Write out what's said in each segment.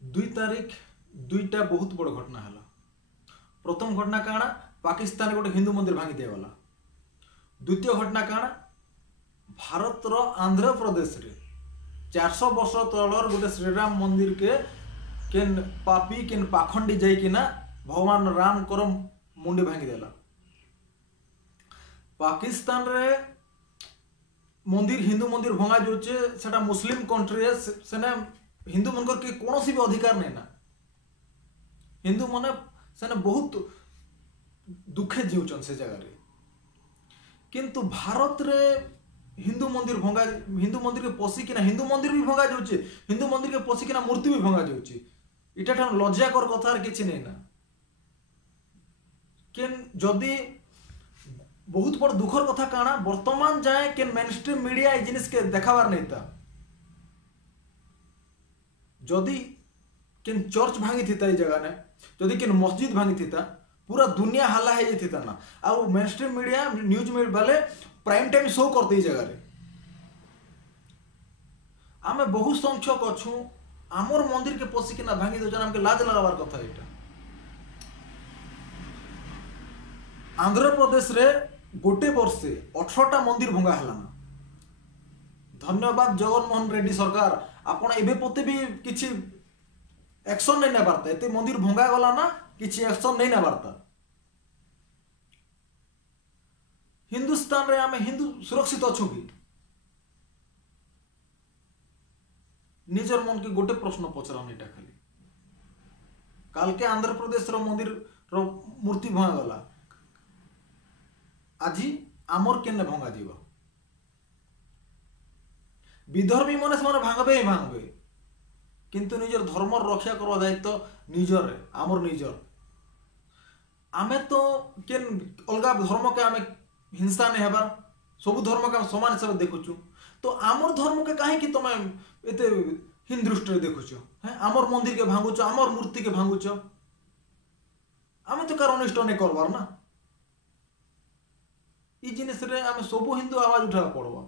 2 तारीख दुईटा बहुत बड़ घटना है। प्रथम घटना काଣା पाकिस्तान गोटे हिंदू मंदिर भांगी दिगला। द्वितीय घटना काଣା भारत रो आंध्र प्रदेश रे 400 वर्ष तलर गोटे श्रीराम मंदिर के केन पापी केन पाखंडी जाइकिना भगवान राम कर मुंडी भांगी देला। पाकिस्तान रे मंदिर हिंदू मंदिर भंगा जाउचे सेटा मुस्लिम कंट्री रे सेने हिंदू मनकर के कोनोसी भी अधिकार नहीं ना। हिंदू माने सेने बहुत दुखे जीउचन से जगह रे। किंतु भारत रे हिंदू मंदिर भंगा हिंदू मंदिर के पसी किना हिंदू मंदिर भी भंगा जाउचे हिंदू मंदिर के पसी किना मूर्ति भी भंगा जाउचे। इटा ठन लज्जा कर कथा किछि नहीं ना। केन जदी बहुत बड़ दुखर कथा काना वर्तमान जाए केन मेनस्ट्रीम मीडिया ए जिनिस के देखाबार नहीं था। जदि केन चर्च भांगी थी ए जगह ने जदि केन मस्जिद भांगी थी पूरा दुनिया हल्ला है थी ना। आ मेनस्ट्रीम मीडिया न्यूज में वाले प्राइम टाइम शो करते ही जगह रे। आमे बहुत संख्यक अच्छू आमर मंदिर के पशिकिना भांगी दौन हमके लाज लगाबार कथा। एटा आंध्र प्रदेश रे गोटे वर्षे 18टा मंदिर भंगा हलाना। धन्यवाद जगनमोहन रेड्डी सरकार आपण एबे पते भी किछि एक्शन नहीं ना बारता। एते मंदिर भंगा गला ना किछि एक्शन नहीं ना बारता। हिंदुस्तान रे आमे हिंदू सुरक्षित अच्छु भी निजर मन के गोटे प्रश्न पचराम एटा खाली काल के आंध्र प्रदेश रो मंदिर रो मूर्ति भंगा गला आज आमर केने भंगा जीव। विधर्मी मन से भांगबे ही भांगबे किंतु निजर धर्म रक्षा करवा दायित्व निजर आमर निजर। आमे तो केन अलगा धर्म के आमे हिंसा नहीं हेबार सब धर्म के समान हिसाब देखुचु। तो आमर धर्म के कहीं कि तुम एते हिंद दृष्टि देखुच है आमर मंदिर के भांगुच आमर मूर्ति के भांगुच आमे तो कार अनिष्ट नहीं करबार ना। ई जिनिस रे आमे सब हिंदू आवाज उठा पड़वा।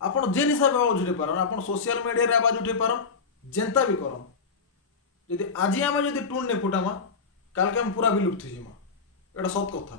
आपण जेन हिसाब आवाज उठे पारन आपण सोशल मीडिया रे आवाज उठे पारन जेंता भी करन। यदि आज आमे यदि टून नहीं फुटामा काल के हम पूरा विलुप्त हो जिमा। एटा सत कथा।